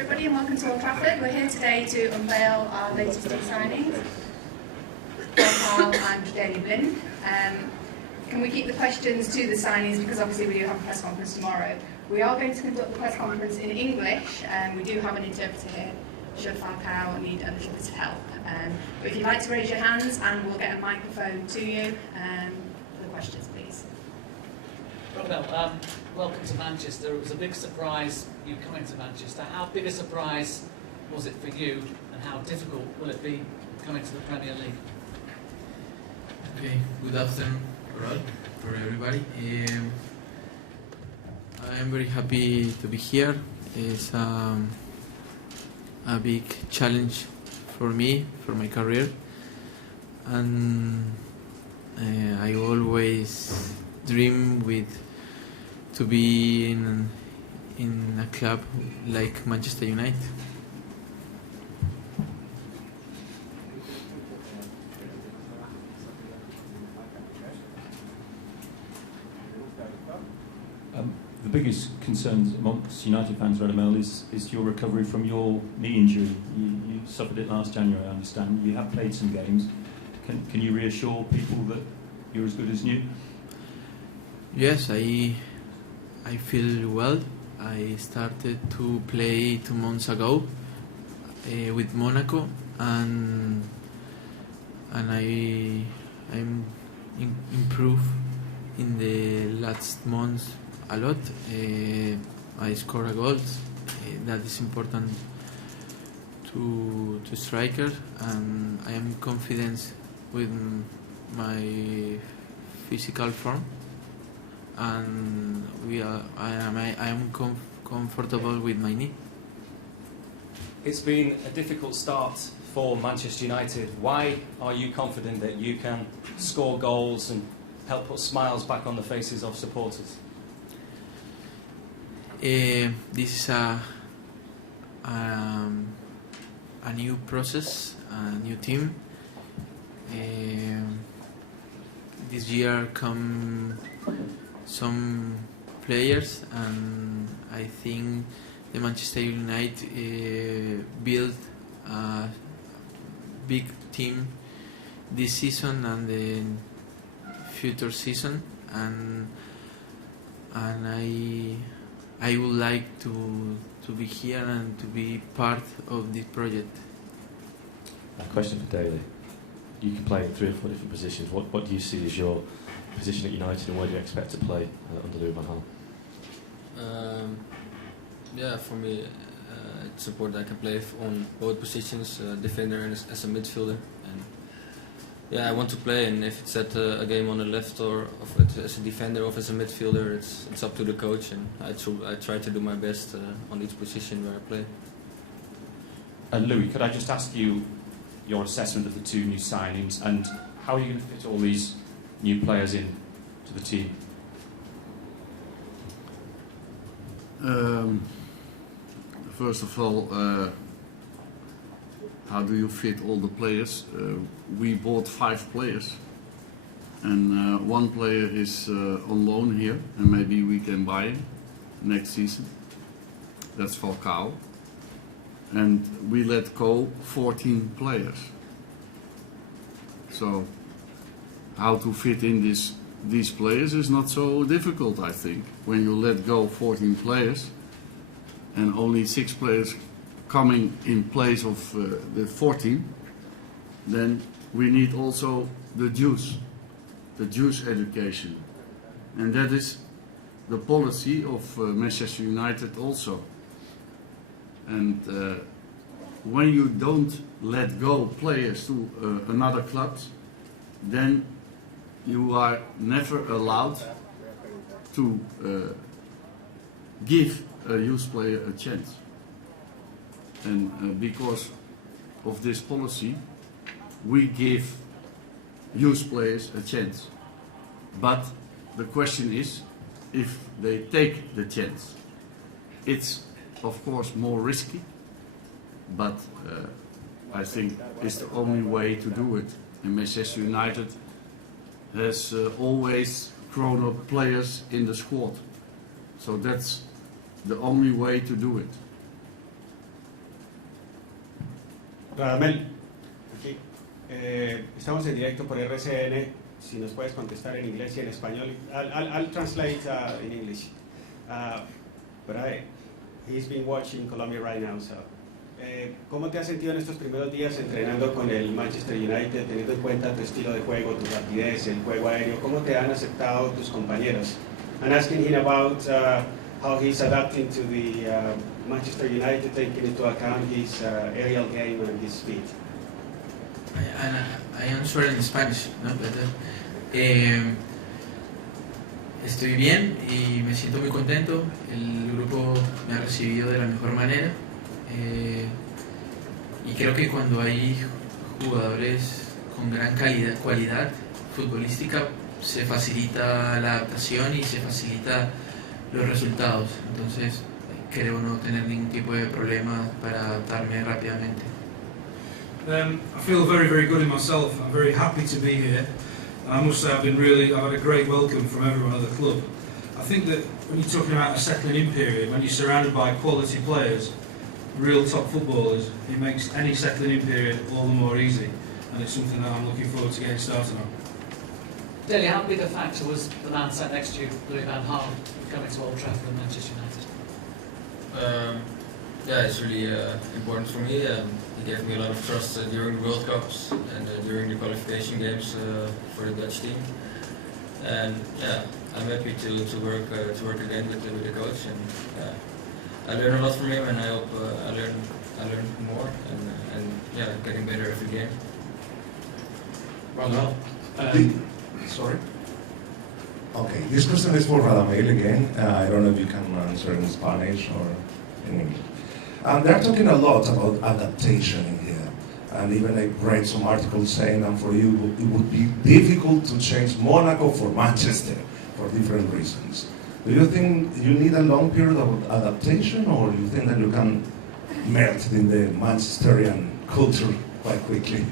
everybody, and welcome to Old Trafford. We're here today to unveil our latest two signings, Gaal and Daily Blind. Can we keep the questions to the signings, because obviously we do have a press conference tomorrow. We are going to conduct the press conference in English, and we do have an interpreter here should Falcao need a little bit of help. But if you'd like to raise your hands, and we'll get a microphone to you for the questions, please. Well, welcome to Manchester. It was a big surprise you coming to Manchester. How big a surprise was it for you, and how difficult will it be coming to the Premier League? Okay, good afternoon for everybody. I am very happy to be here. It's a big challenge for me, for my career, and I always dream to be in a club like Manchester United. The biggest concerns amongst United fans around Mel is your recovery from your knee injury. You suffered it last January, I understand. You have played some games. Can you reassure people that you're as good as new? Yes, I feel well. I started to play 2 months ago with Monaco, and I'm improved in the last months a lot. I score a goal. That is important to striker, and I am confident with my physical form, and I am comfortable with my knee. It's been a difficult start for Manchester United. Why are you confident that you can score goals and help put smiles back on the faces of supporters? This is a new process, a new team. This year come some players, and I think the Manchester United built a big team this season and the future season, and I would like to be here and to be part of this project. A question for Daly. You can play in 3 or 4 different positions. What do you see as your position at United, and where do you expect to play under Louis van Gaal? Yeah, for me, it's important I can play on both positions, defender and as a midfielder. And yeah, I want to play, and if it's at a game on the left or as a defender or as a midfielder, it's up to the coach, and I try to do my best on each position where I play. Louis, could I just ask you your assessment of the 2 new signings, and how are you going to fit all these new players in to the team? First of all, how do you fit all the players? We bought 5 players, and 1 player is on loan here, and maybe we can buy him next season. That's Falcao. And we let go 14 players. So how to fit in these players is not so difficult, I think. When you let go 14 players and only 6 players coming in place of the 14, then we need also the juice education. And that is the policy of Manchester United also. And when you don't let go players to another club, then you are never allowed to give a youth player a chance. And because of this policy, we give youth players a chance. But the question is, if they take the chance, it's of course more risky, but I think it's the only way to do it. And Manchester United has always grown up players in the squad, so that's the only way to do it. Radamel, aquí. Estamos en directo por RCN. Si nos puedes contestar en inglés y en español. I'll translate in English. But he's been watching Colombia right now. So, ¿cómo te has sentido en estos primeros días entrenando con el Manchester United, teniendo en cuenta tu estilo de juego, tu rapidez, el juego aéreo? ¿Cómo te han aceptado tus compañeros? And asking him about how he's adapting to the Manchester United, taking into account his aerial game and his speed. I answer in Spanish, ¿no? Estoy bien y me siento muy contento. El grupo me ha recibido de la mejor manera. Y creo que cuando hay jugadores con gran cualidad futbolística, se facilita la adaptación y se facilita los resultados. Entonces, creo no tener ningún tipo de problema para adaptarme rápidamente. I feel very, very good in myself. I'm very happy to be here. I must say I've had a great welcome from everyone at the club. I think that when you're talking about a settling in period, when you're surrounded by quality players, real top footballers, it makes any settling in period all the more easy, and it's something that I'm looking forward to getting started on. Dele, how big a factor was the man sat next to you, Louis van Gaal, coming to Old Trafford and Manchester United? Yeah, it's really important for me. He gave me a lot of trust during the World Cups and during the qualification games for the Dutch team. And yeah, I'm happy to work again with the coach. And I learn a lot from him, and I hope I learn more and yeah, getting better every game. Well, sorry. Okay, this question is for Radamel again. I don't know if you can answer in Spanish or in English. They're talking a lot about adaptation in here, and even I read some articles saying that for you it would be difficult to change Monaco for Manchester for different reasons. Do you think you need a long period of adaptation, or do you think that you can melt in the Manchesterian culture quite quickly?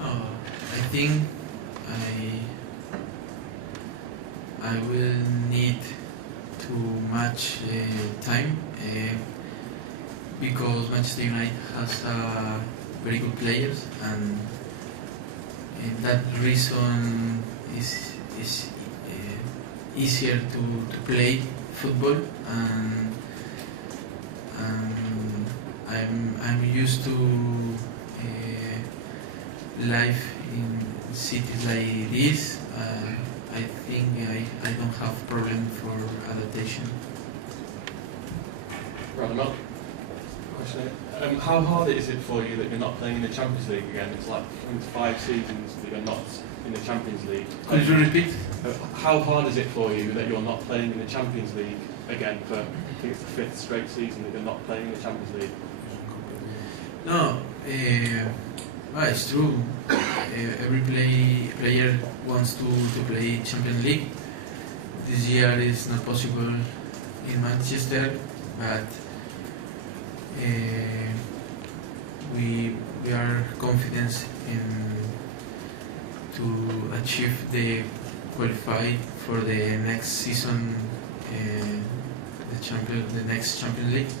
I think I will need too much time because Manchester United has very good players, and that reason is easier to play football, and I'm used to life in cities like this. I think I don't have problem for adaptation. Radamel, question. How hard is it for you that you're not playing in the Champions League again? It's like 5 seasons that you're not in the Champions League. Could you repeat? How hard is it for you that you're not playing in the Champions League again for, I think it's the 5th straight season that you're not playing in the Champions League? No, well, it's true. Every player wants to play Champions League. This year is not possible in Manchester, but we are confident to achieve the qualify for the next season, the next Champions League.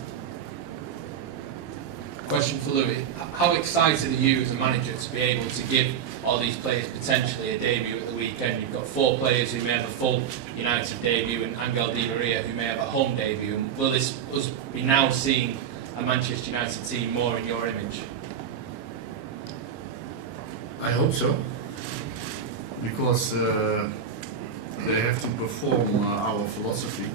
Question for Louis. How excited are you as a manager to be able to give all these players potentially a debut at the weekend? You've got 4 players who may have a full United debut and Angel Di Maria who may have a home debut. And will this us be now seeing a Manchester United team more in your image? I hope so, because they have to perform our philosophy.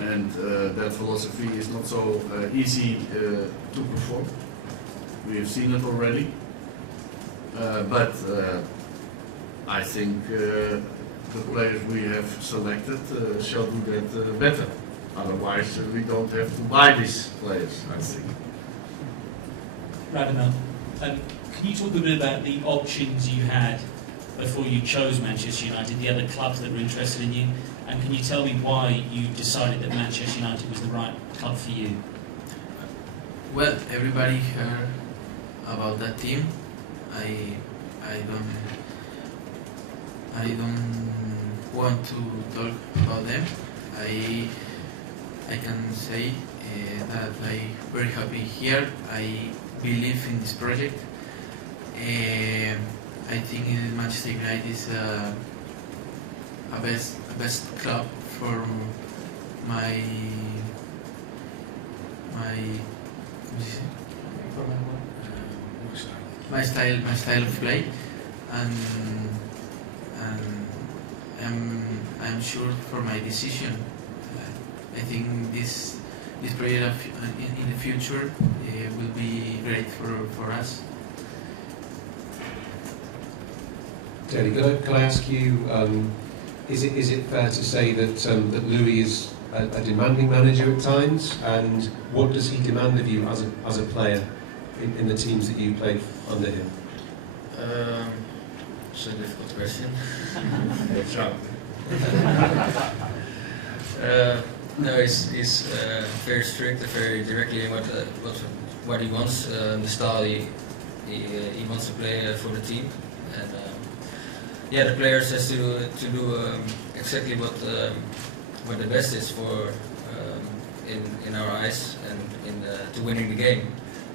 And that philosophy is not so easy to perform. We have seen it already. But I think the players we have selected shall do that better. Otherwise, we don't have to buy these players, I think. Radamel, can you talk a bit about the options you had before you chose Manchester United, the other clubs that were interested in you? And can you tell me why you decided that Manchester United was the right club for you? Well, everybody heard about that team. I don't want to talk about them. I can say that I'm very happy here. I believe in this project. I think Manchester United is a best club for my style of play, and I'm sure for my decision. I think this project in the future will be great for us. Danny, can I ask you, is it fair to say that Louis is a demanding manager at times, and what does he demand of you as a player in the teams that you played under him? It's a difficult question. No, he's very strict, very directly in what he wants, the style he wants to play for the team, and yeah, the players has to do exactly what the best is for in our eyes and to winning the game.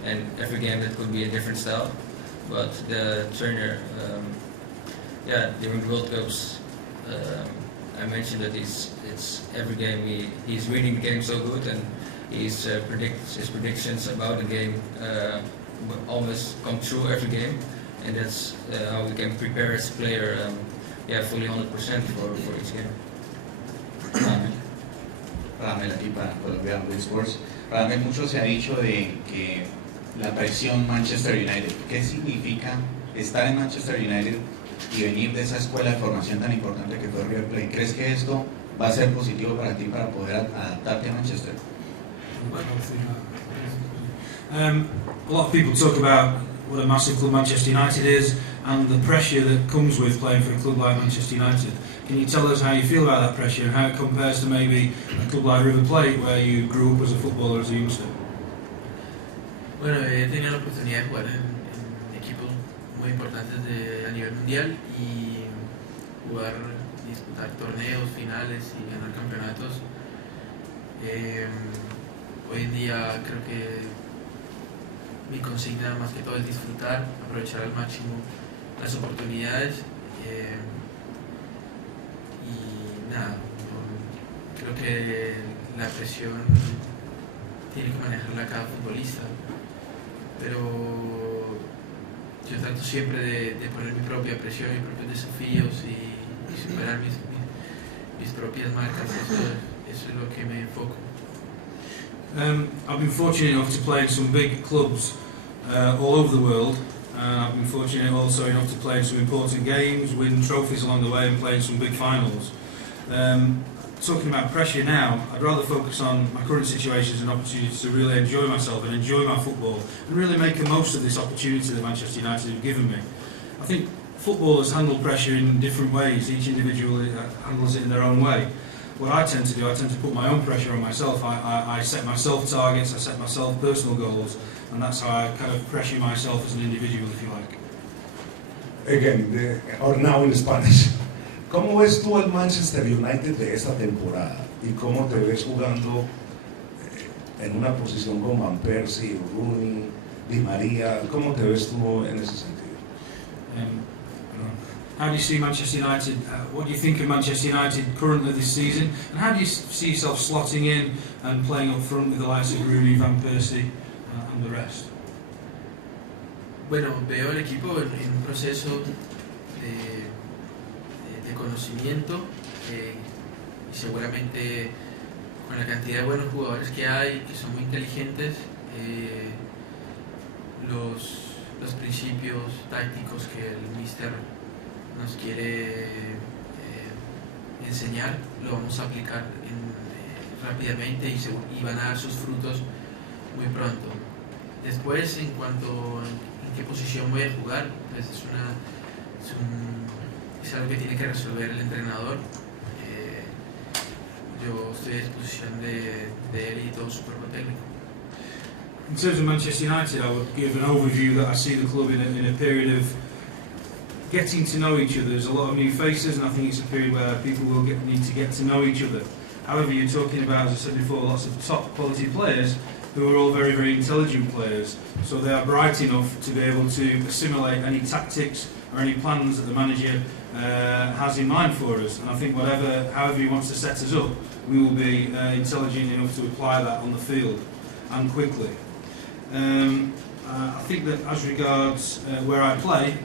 And every game that could be a different style, but the trainer, during the World Cups, I mentioned that it's every game he's reading the game so good, and his predictions about the game almost come true every game, and that's how we can prepare as a player, fully 100% for each game. Radamel aquí para Colombia Sports. Radamel, mucho se ha dicho de que la presión Manchester United. ¿Qué significa estar en Manchester United y venir de esa escuela de formación tan importante que fue River Plate? ¿Crees que esto va a ser positivo para ti para poder adaptarte a Manchester? A lot of people talk about what a massive club Manchester United is and the pressure that comes with playing for a club like Manchester United. Can you tell us how you feel about that pressure and how it compares to maybe a club like River Plate, where you grew up as a footballer as a youngster? Bueno, he tenido la oportunidad de jugar en equipos muy importantes a nivel mundial y disputar torneos, finales y ganar campeonatos. Hoy en día creo que mi consigna más que todo es disfrutar, aprovechar al máximo las oportunidades y nada, creo que la presión tiene que manejarla cada futbolista, pero yo trato siempre de poner mi propia presión, mis propios desafíos y superar mis propias marcas. Eso es lo que me enfoco. I've been fortunate enough to play in some big clubs all over the world, and I've been fortunate also enough to play in some important games, win trophies along the way and play in some big finals. Talking about pressure now, I'd rather focus on my current situation as an opportunity to really enjoy myself and enjoy my football and really make the most of this opportunity that Manchester United have given me. I think footballers handle pressure in different ways, each individual handles it in their own way. What I tend to do, I tend to put my own pressure on myself. I set myself targets, I set myself personal goals, and that's how I kind of pressure myself as an individual, if you like. Again, or now in Spanish. ¿Cómo ves tú el Manchester United de esta temporada? ¿Y cómo te ves jugando en una posición con Van Persie, Rooney, Di María? ¿Cómo te ves tú en ese sentido? How do you see Manchester United? What do you think of Manchester United currently this season? And how do you see yourself slotting in and playing up front with the likes of Rooney, Van Persie and the rest? Bueno, veo el equipo en un proceso de conocimiento y seguramente con la cantidad de buenos jugadores que hay, que son muy inteligentes, los principios tácticos que el míster nos quiere enseñar, lo vamos a aplicar rápidamente y van a dar sus frutos muy pronto. Después, en cuanto en qué posición voy a jugar, pues es algo que tiene que resolver el entrenador. Yo estoy a disposición de él y todo su cuerpo técnico. In terms of Manchester United, I would give an overview that I see the club in a period of getting to know each other. There's a lot of new faces, and I think it's a period where people will need to get to know each other. However, you're talking about, as I said before, lots of top quality players who are all very, very intelligent players. So they are bright enough to be able to assimilate any tactics or any plans that the manager has in mind for us. And I think however he wants to set us up, we will be intelligent enough to apply that on the field and quickly. I think that as regards where I play,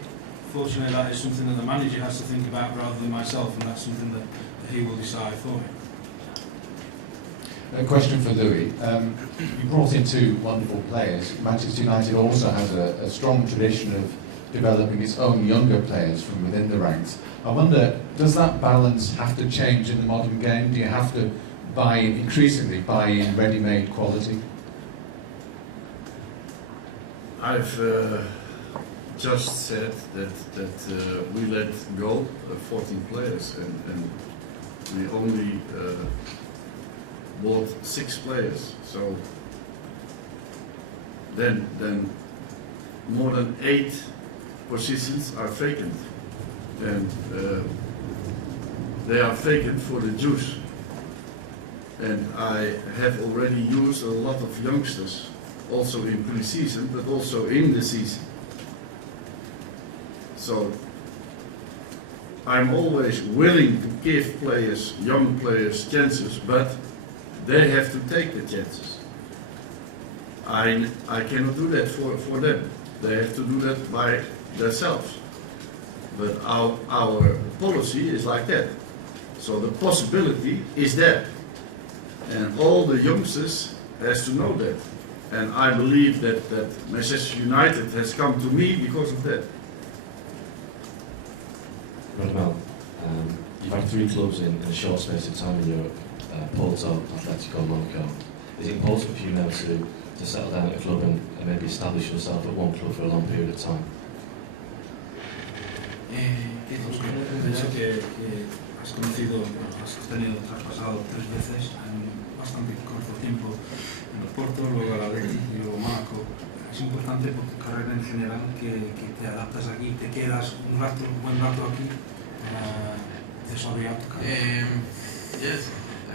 fortunately that is something that the manager has to think about rather than myself, and that's something that he will decide for me. A question for Louis. You brought in two wonderful players. Manchester United also has a strong tradition of developing its own younger players from within the ranks. I wonder, does that balance have to change in the modern game? Do you have to increasingly buy in ready-made quality? I've just said that we let go 14 players and we only bought 6 players. So then more than 8 positions are vacant, and they are vacant for the juice. And I have already used a lot of youngsters, also in pre-season, but also in the season. So I'm always willing to give players, young players, chances, but they have to take the chances. I cannot do that for them. They have to do that by themselves. But our policy is like that. So the possibility is there. And all the youngsters has to know that. And I believe that Manchester United has come to me because of that. Radamel, you've had 3 clubs in a short space of time in Europe, Porto, Atletico, Monaco. Is it important for you now to settle down at a club and maybe establish yourself at one club for a long period of time? Pienso que has conocido, has pasado 3 veces en bastante corto tiempo en el Porto, luego al Atleti y luego Mónaco. Es importante por tu carrera en general que te adaptas aquí, te quedas un buen rato aquí para desarrollar tu carrera. Yes, I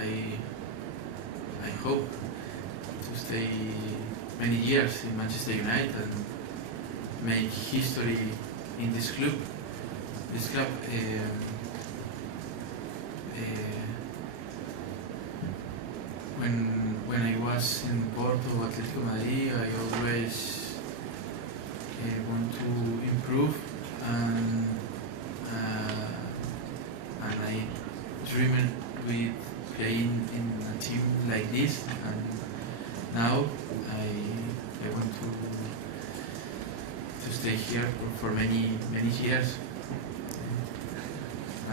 hope to stay many years in Manchester United and make history in this club. This club, when I was in Porto, Atletico Madrid, I always want to improve, and I dreamed with playing in a team like this, and now I want to stay here for many years.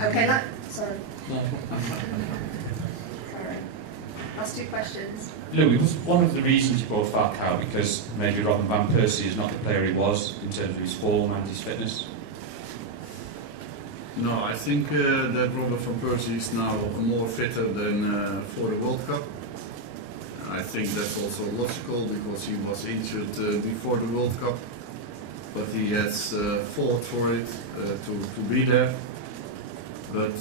Okay, sorry. Sorry. Last 2 questions. Louis, was one of the reasons you brought Falcao because maybe Robin van Persie is not the player he was in terms of his form and his fitness? No, I think that Robert van Persie is now more fitter than for the World Cup. I think that's also logical because he was injured before the World Cup, but he has fought for it to be there. But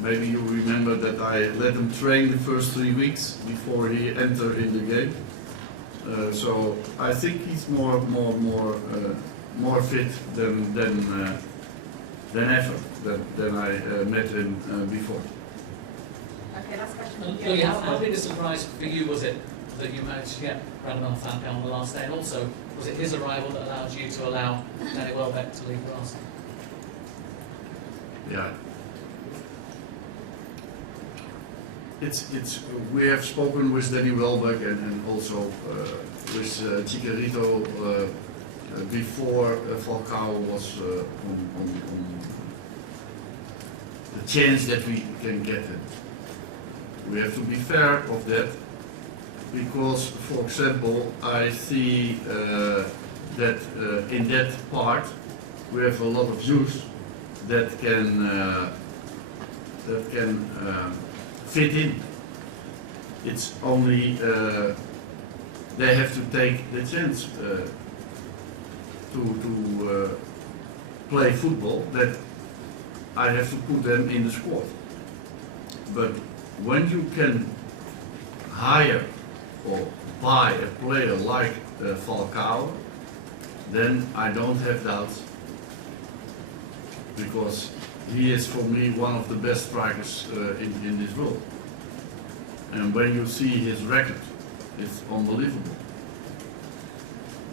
maybe you remember that I let him train the first 3 weeks before he entered in the game. So I think he's more fit than ever than I met him before. Okay, last question. Louis, how big a surprise for you was it that you managed to get Radamel Falcao on the last day, and also was it his arrival that allowed you to allow Danny Welbeck to leave for Arsenal? Yeah. We have spoken with Danny Welbeck and also with Chicarito before Falcao was on the chance that we can get him. We have to be fair of that because, for example, I see that in that part we have a lot of youth that can fit in. It's only they have to take the chance to play football, that I have to put them in the squad. But when you can hire or buy a player like Falcao, then I don't have doubts, because he is for me one of the best strikers in this world. And when you see his record, it's unbelievable.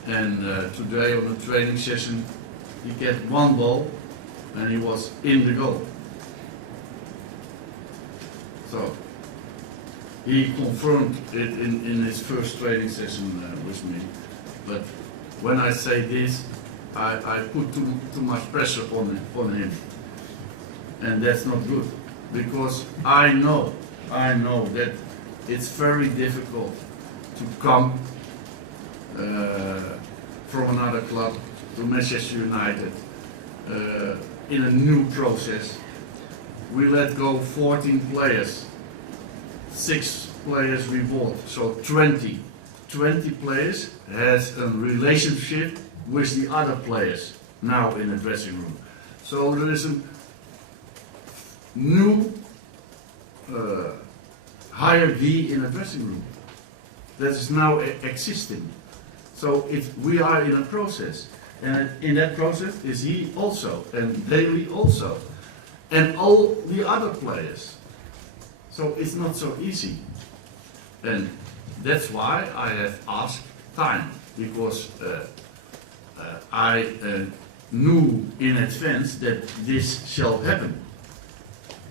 And today on the training session, he get one ball and he was in the goal. So he confirmed it in his first training session with me. But when I say this, I put too much pressure on him. And that's not good. Because I know that it's very difficult to come from another club to Manchester United in a new process. We let go 14 players, 6 players we bought, so 20 players has a relationship with the other players now in the dressing room. So there is a new hierarchy in the dressing room that is now existing. So we are in a process, and in that process is he also, and Daly also, and all the other players. So it's not so easy, and that's why I have asked time, because I knew in advance that this shall happen.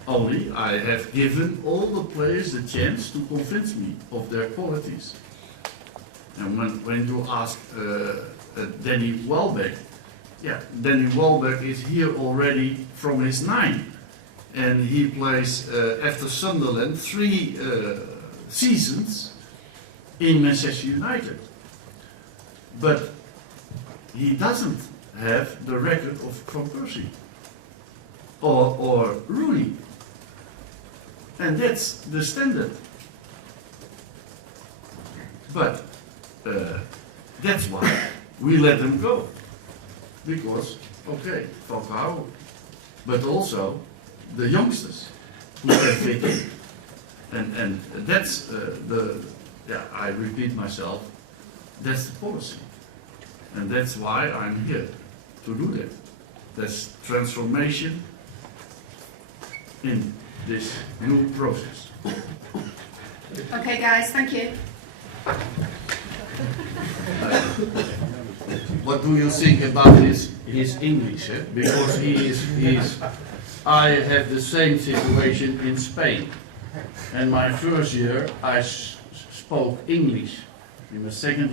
Only I have given all the players the chance to convince me of their qualities. And when you ask Danny Welbeck, yeah, Danny Welbeck is here already from his 9. And he plays, after Sunderland, 3 seasons in Manchester United. But he doesn't have the record from Persie or Rooney. And that's the standard. But that's why we let them go. Because, okay, Falcao, but also the youngsters who can fit in. And that's I repeat myself, that's the policy. And that's why I'm here, to do that. That's transformation in this new process. Okay, guys, thank you. What do you think about his English? Eh? Because I have the same situation in Spain. And my first year I spoke English. In my second year